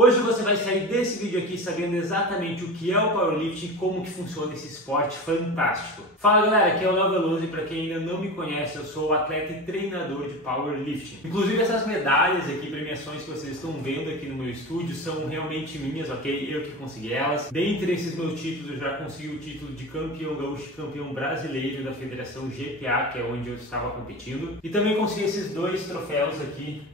Hoje você vai sair desse vídeo aqui sabendo exatamente o que é o powerlifting e como que funciona esse esporte fantástico. Fala galera, aqui é o Léo Veloso e para quem ainda não me conhece, eu sou atleta e treinador de powerlifting. Inclusive essas medalhas aqui, premiações que vocês estão vendo aqui no meu estúdio são realmente minhas, ok? Eu que consegui elas. Dentre esses meus títulos, eu já consegui o título de campeão gaúcho, campeão brasileiro da Federação GPA, que é onde eu estava competindo. E também consegui esses dois troféus aqui.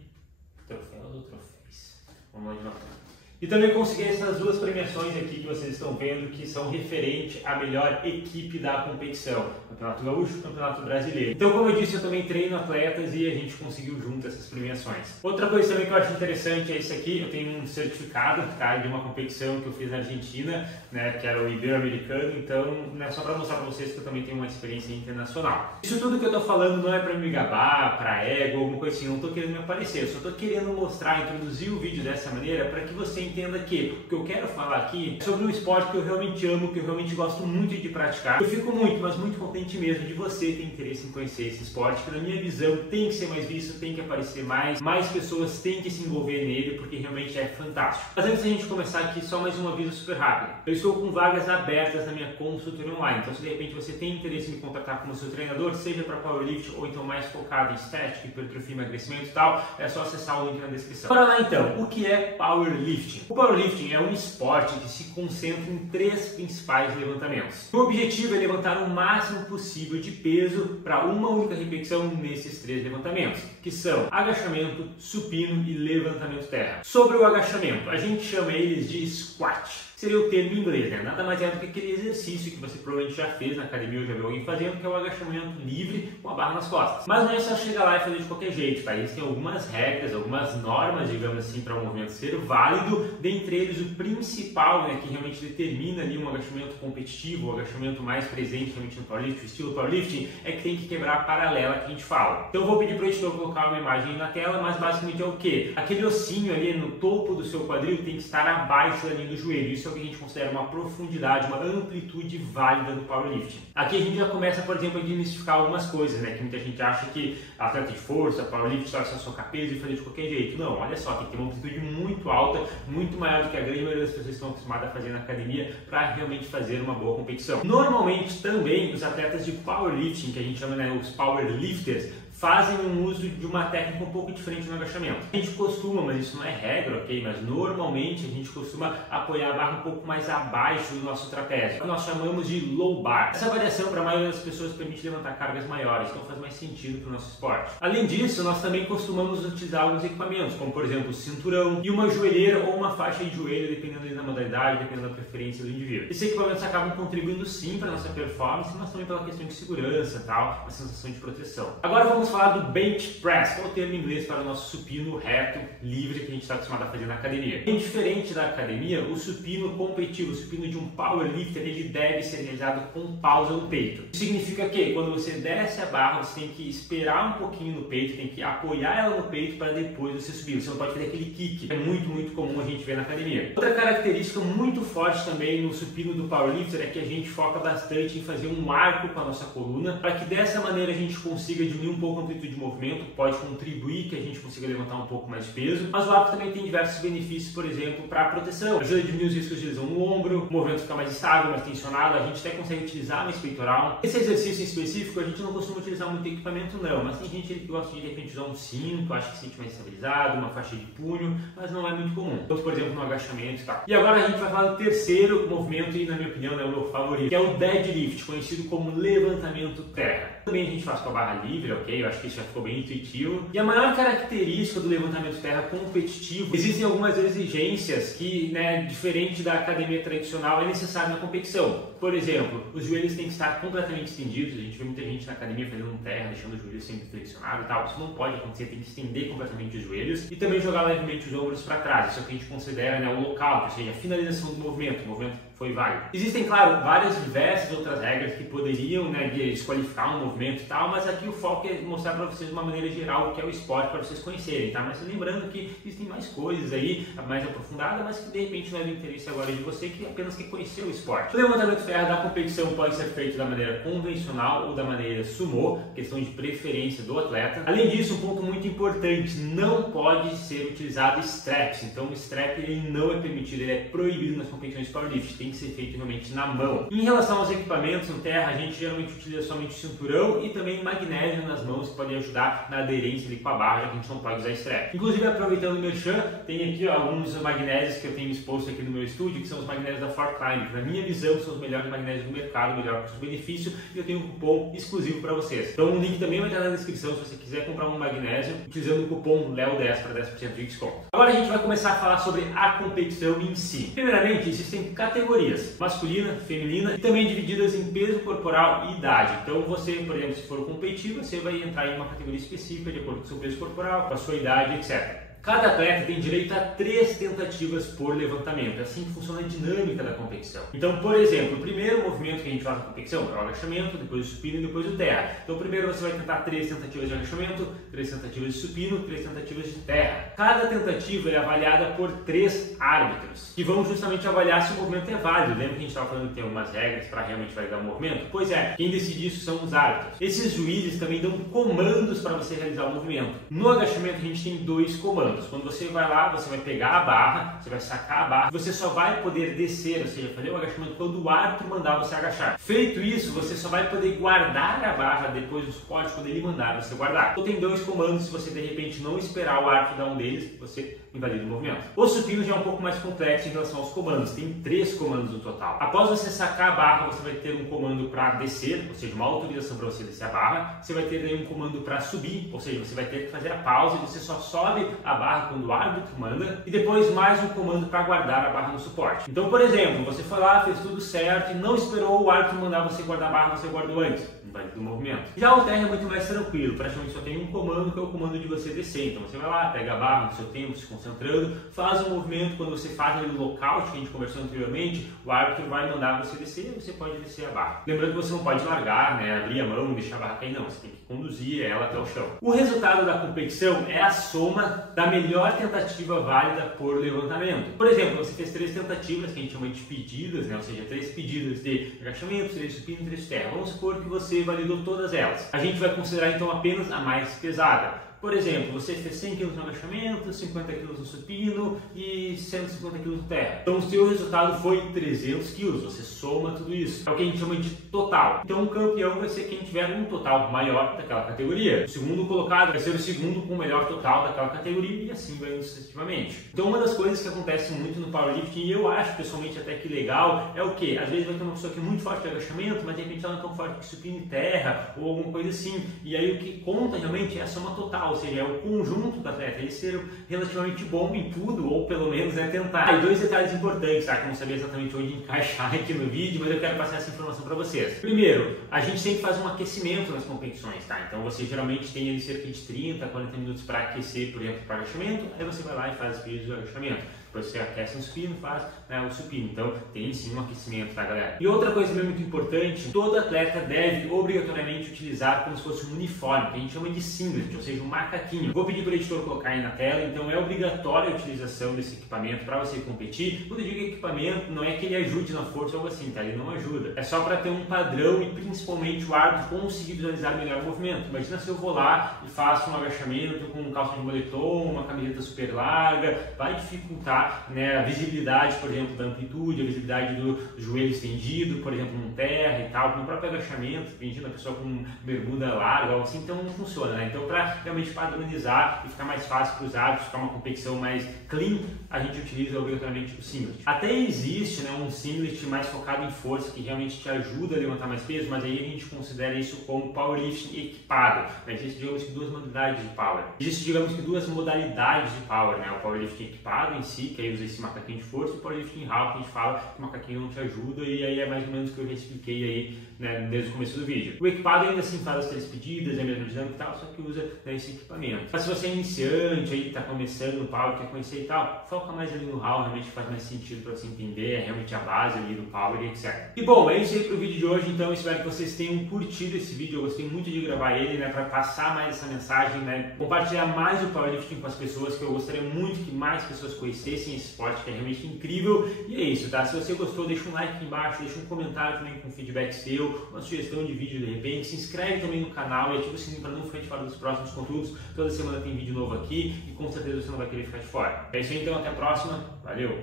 Troféus ou troféus? Vamos lá de novo. E também consegui essas duas premiações aqui que vocês estão vendo, que são referente à melhor equipe da competição. Campeonato Gaúcho e Campeonato Brasileiro. Então, como eu disse, eu também treino atletas e a gente conseguiu junto essas premiações. Outra coisa também que eu acho interessante é isso aqui. Eu tenho um certificado, tá, de uma competição que eu fiz na Argentina, né, que era o Ibero-Americano. Então, é só para mostrar para vocês que eu também tenho uma experiência internacional. Isso tudo que eu tô falando não é para me gabar, para ego, alguma coisa assim. Eu não tô querendo me aparecer. Eu só tô querendo mostrar, introduzir o vídeo dessa maneira para que você entenda que o que eu quero falar aqui é sobre um esporte que eu realmente amo, que eu realmente gosto muito de praticar. Eu fico muito, mas muito contente mesmo de você ter interesse em conhecer esse esporte, que na minha visão tem que ser mais visto, tem que aparecer mais pessoas têm que se envolver nele, porque realmente é fantástico. Mas antes da gente começar aqui, só mais um aviso super rápido. Eu estou com vagas abertas na minha consultoria online, então se de repente você tem interesse em me contratar como seu treinador, seja para powerlifting ou então mais focado em estética, hipertrofia, emagrecimento e tal, é só acessar o link na descrição. Bora lá então, o que é powerlifting? O powerlifting é um esporte que se concentra em três principais levantamentos. O objetivo é levantar o máximo possível de peso para uma única repetição nesses três levantamentos, que são agachamento, supino e levantamento terra. Sobre o agachamento, a gente chama eles de squat. Seria o termo em inglês, né? Nada mais é do que aquele exercício que você provavelmente já fez na academia ou já viu alguém fazendo, que é o agachamento livre com a barra nas costas. Mas não é só chegar lá e fazer de qualquer jeito, tá? Existem algumas regras, algumas normas, digamos assim, para o movimento ser válido. Dentre eles, o principal, né, que realmente determina ali um agachamento competitivo, o agachamento mais presente realmente no powerlifting, o estilo powerlifting, é que tem que quebrar a paralela que a gente fala. Então eu vou pedir para o editor colocar uma imagem na tela, mas basicamente é o quê? Aquele ossinho ali no topo do seu quadril tem que estar abaixo da linha do joelho. Isso é o que a gente considera uma profundidade, uma amplitude válida do powerlifting. Aqui a gente já começa, por exemplo, a desmistificar algumas coisas, né? Que muita gente acha que atleta de força, powerlifting, só socar peso e fazer de qualquer jeito. Não, olha só, tem que ter uma amplitude muito alta, muito maior do que a grande maioria das pessoas estão acostumadas a fazer na academia para realmente fazer uma boa competição. Normalmente também os atletas de powerlifting, que a gente chama, né, os powerlifters, fazem um uso de uma técnica um pouco diferente no agachamento. A gente costuma, mas isso não é regra, ok? Mas normalmente a gente costuma apoiar a barra um pouco mais abaixo do nosso trapézio, que nós chamamos de low bar. Essa variação para a maioria das pessoas permite levantar cargas maiores, então faz mais sentido para o nosso esporte. Além disso, nós também costumamos utilizar alguns equipamentos, como por exemplo o cinturão e uma joelheira ou uma faixa de joelho, dependendo da modalidade, dependendo da preferência do indivíduo. Esses equipamentos acabam contribuindo sim para a nossa performance, mas também pela questão de segurança e tal, uma sensação de proteção. Agora vamos falar do bench press, que é o termo em inglês para o nosso supino reto, livre, que a gente está acostumado a fazer na academia. Bem diferente da academia, o supino competitivo, o supino de um powerlifter, ele deve ser realizado com pausa no peito. Isso significa que quando você desce a barra, você tem que esperar um pouquinho no peito, tem que apoiar ela no peito para depois você subir. Você não pode fazer aquele kick, é muito comum a gente ver na academia. Outra característica muito forte também no supino do powerlifter é que a gente foca bastante em fazer um arco com a nossa coluna, para que dessa maneira a gente consiga diminuir um pouco a amplitude de movimento, pode contribuir que a gente consiga levantar um pouco mais de peso, mas o arco também tem diversos benefícios, por exemplo, para a proteção. Ajuda a diminuir os riscos de lesão no ombro, o movimento fica mais estável, mais tensionado, a gente até consegue utilizar mais peitoral. Esse exercício em específico a gente não costuma utilizar muito equipamento não, mas tem gente que gosta de repente usar um cinto, acha que se sente mais estabilizado, uma faixa de punho, mas não é muito comum. Então, por exemplo, no agachamento e tal. E agora a gente vai falar do terceiro movimento e, na minha opinião, é o meu favorito, que é o deadlift, conhecido como levantamento terra. Também a gente faz com a barra livre, ok? Eu acho que isso já ficou bem intuitivo. E a maior característica do levantamento terra competitivo, existem algumas exigências que, né, diferente da academia tradicional, é necessário na competição. Por exemplo, os joelhos têm que estar completamente estendidos. A gente vê muita gente na academia fazendo um terra, deixando os joelhos sempre flexionados e tal. Isso não pode acontecer, tem que estender completamente os joelhos e também jogar levemente os ombros para trás. Isso é o que a gente considera, né, o local, ou seja, a finalização do movimento. O movimento foi válido. Existem, claro, várias diversas outras regras que poderiam, né, desqualificar um movimento e tal, mas aqui o foco é mostrar para vocês de uma maneira geral o que é o esporte para vocês conhecerem, tá? Mas lembrando que existem mais coisas aí, mais aprofundadas, mas que de repente não é do interesse agora de você que apenas quer conhecer o esporte. O levantamento de ferro da competição pode ser feito da maneira convencional ou da maneira sumô, questão de preferência do atleta. Além disso, um ponto muito importante, não pode ser utilizado straps, então o strap ele não é permitido, ele é proibido nas competições powerlifting, tem que ser feito realmente na mão. Em relação aos equipamentos no terra, a gente geralmente utiliza somente cinturão e também magnésio nas mãos, que pode ajudar na aderência ali com a barra, já que a gente não pode usar strap. Inclusive, aproveitando o merchan, tem aqui alguns magnésios que eu tenho exposto aqui no meu estúdio, que são os magnésios da Fortline, que na minha visão são os melhores magnésios do mercado, melhor custo-benefício, e eu tenho um cupom exclusivo para vocês. Então o link também vai estar na descrição se você quiser comprar um magnésio, utilizando o cupom LEO10 para 10% de desconto. Agora a gente vai começar a falar sobre a competição em si. Primeiramente, existem categorias, masculina, feminina, e também divididas em peso corporal e idade. Então você, por exemplo, se for competir, você vai entrar em uma categoria específica de acordo com o seu peso corporal, com a sua idade, etc. Cada atleta tem direito a 3 tentativas por levantamento, é assim que funciona a dinâmica da competição. Então, por exemplo, o primeiro movimento que a gente faz na competição é o agachamento, depois o supino e depois o terra. Então, primeiro você vai tentar 3 tentativas de agachamento, 3 tentativas de supino, 3 tentativas de terra. Cada tentativa é avaliada por 3 árbitros, que vão justamente avaliar se o movimento é válido. Lembra que a gente estava falando que tem algumas regras para realmente validar o movimento? Pois é, quem decide isso são os árbitros. Esses juízes também dão comandos para você realizar o movimento. No agachamento a gente tem 2 comandos. Quando você vai lá, você vai pegar a barra, você vai sacar a barra, você só vai poder descer, ou seja, fazer o agachamento quando o árbitro mandar você agachar. Feito isso, você só vai poder guardar a barra depois do suporte quando ele mandar você guardar. Então tem 2 comandos, se você de repente não esperar o árbitro dar um deles, você invalida o movimento. O supino já é um pouco mais complexo em relação aos comandos, tem 3 comandos no total. Após você sacar a barra, você vai ter um comando para descer, ou seja, uma autorização para você descer a barra. Você vai ter daí um comando para subir, ou seja, você vai ter que fazer a pausa e você só sobe a barra quando o árbitro manda, e depois mais um comando para guardar a barra no suporte. Então, por exemplo, você foi lá, fez tudo certo e não esperou o árbitro mandar você guardar a barra, você guardou antes, invalida o movimento. Já o terra é muito mais tranquilo, praticamente só tem um comando, que é o comando de você descer. Então você vai lá, pega a barra no seu tempo, se concentrando, faz o movimento. Quando você faz ali o lockout que a gente conversou anteriormente, o árbitro vai mandar você descer e você pode descer a barra. Lembrando que você não pode largar, né, abrir a mão, deixar a barra cair, não, você tem que conduzir ela até o chão. O resultado da competição é a soma da melhor tentativa válida por levantamento. Por exemplo, você fez 3 tentativas, que a gente chama de pedidas, né? Ou seja, 3 pedidas de agachamento, 3 supino e 3 terra. Vamos supor que você validou todas elas. A gente vai considerar então apenas a mais pesada. Por exemplo, você fez 100 kg no agachamento, 50 kg no supino e 150 kg no terra. Então o seu resultado foi 300 kg, você soma tudo isso. É o que a gente chama de total. Então o campeão vai ser quem tiver um total maior daquela categoria. O segundo colocado vai ser o segundo com o melhor total daquela categoria e assim vai sucessivamente. Então uma das coisas que acontece muito no powerlifting, e eu acho pessoalmente até que legal, é o que? Às vezes vai ter uma pessoa que é muito forte de agachamento, mas de repente ela não é tão forte de supino e terra ou alguma coisa assim. E aí o que conta realmente é a soma total. Ou seja, é o conjunto do atleta, ele ser relativamente bom em tudo, ou pelo menos tentar. E 2 detalhes importantes, tá? Que eu não sabia exatamente onde encaixar aqui no vídeo, mas eu quero passar essa informação para vocês. Primeiro, a gente sempre faz um aquecimento nas competições, tá? Então você geralmente tem ali cerca de 30, 40 minutos para aquecer, por exemplo, para agachamento, aí você vai lá e faz os pedidos do agachamento. Depois você aquece no supino, faz o supino. Então tem sim um aquecimento, tá, galera? E outra coisa também muito importante, todo atleta deve obrigatoriamente utilizar como se fosse um uniforme, que a gente chama de singlet, ou seja, um macaquinho. Vou pedir para o editor colocar aí na tela, então é obrigatória a utilização desse equipamento para você competir. Quando eu digo equipamento, não é que ele ajude na força ou algo assim, tá? Ele não ajuda. É só para ter um padrão e principalmente o árbitro conseguir visualizar melhor o movimento. Imagina se eu vou lá e faço um agachamento com calça de moletom, uma camiseta super larga, vai dificultar, né, a visibilidade, por exemplo, da amplitude, a visibilidade do joelho estendido, por exemplo, num terra e tal, no próprio agachamento, dependendo da pessoa com bermuda larga, algo assim, então não funciona, né? Então, para realmente padronizar e ficar mais fácil para os árbitros, ficar uma competição mais clean, a gente utiliza obrigatoriamente o singlet. Até existe, né, um singlet mais focado em força, que realmente te ajuda a levantar mais peso, mas aí a gente considera isso como powerlifting equipado. Existe, digamos que, 2 modalidades de power. Existe, digamos que, 2 modalidades de power, né? O powerlifting equipado em si que aí usa esse macaquinho de força, e o powerlifting raw, que a gente fala que o macaquinho não te ajuda, e aí é mais ou menos o que eu já expliquei aí, né, desde o começo do vídeo. O equipado ainda assim faz as 3 pedidas, é a mesma dinâmica e tal, só que usa, né, esse equipamento. Mas se você é iniciante aí, tá começando no power, quer conhecer e tal, foca mais ali no raw, realmente faz mais sentido para você entender, é realmente a base ali do power e etc. E bom, é isso aí pro vídeo de hoje, então espero que vocês tenham curtido esse vídeo, eu gostei muito de gravar ele, né, para passar mais essa mensagem, né, compartilhar mais o powerlifting com as pessoas, que eu gostaria muito que mais pessoas conhecessem esse esporte, que é realmente incrível. E é isso, tá? Se você gostou, deixa um like aqui embaixo, deixa um comentário também com feedback seu, uma sugestão de vídeo de repente, se inscreve também no canal e ativa o sininho para não ficar de fora dos próximos conteúdos. Toda semana tem vídeo novo aqui e com certeza você não vai querer ficar de fora. É isso aí, então, até a próxima, valeu!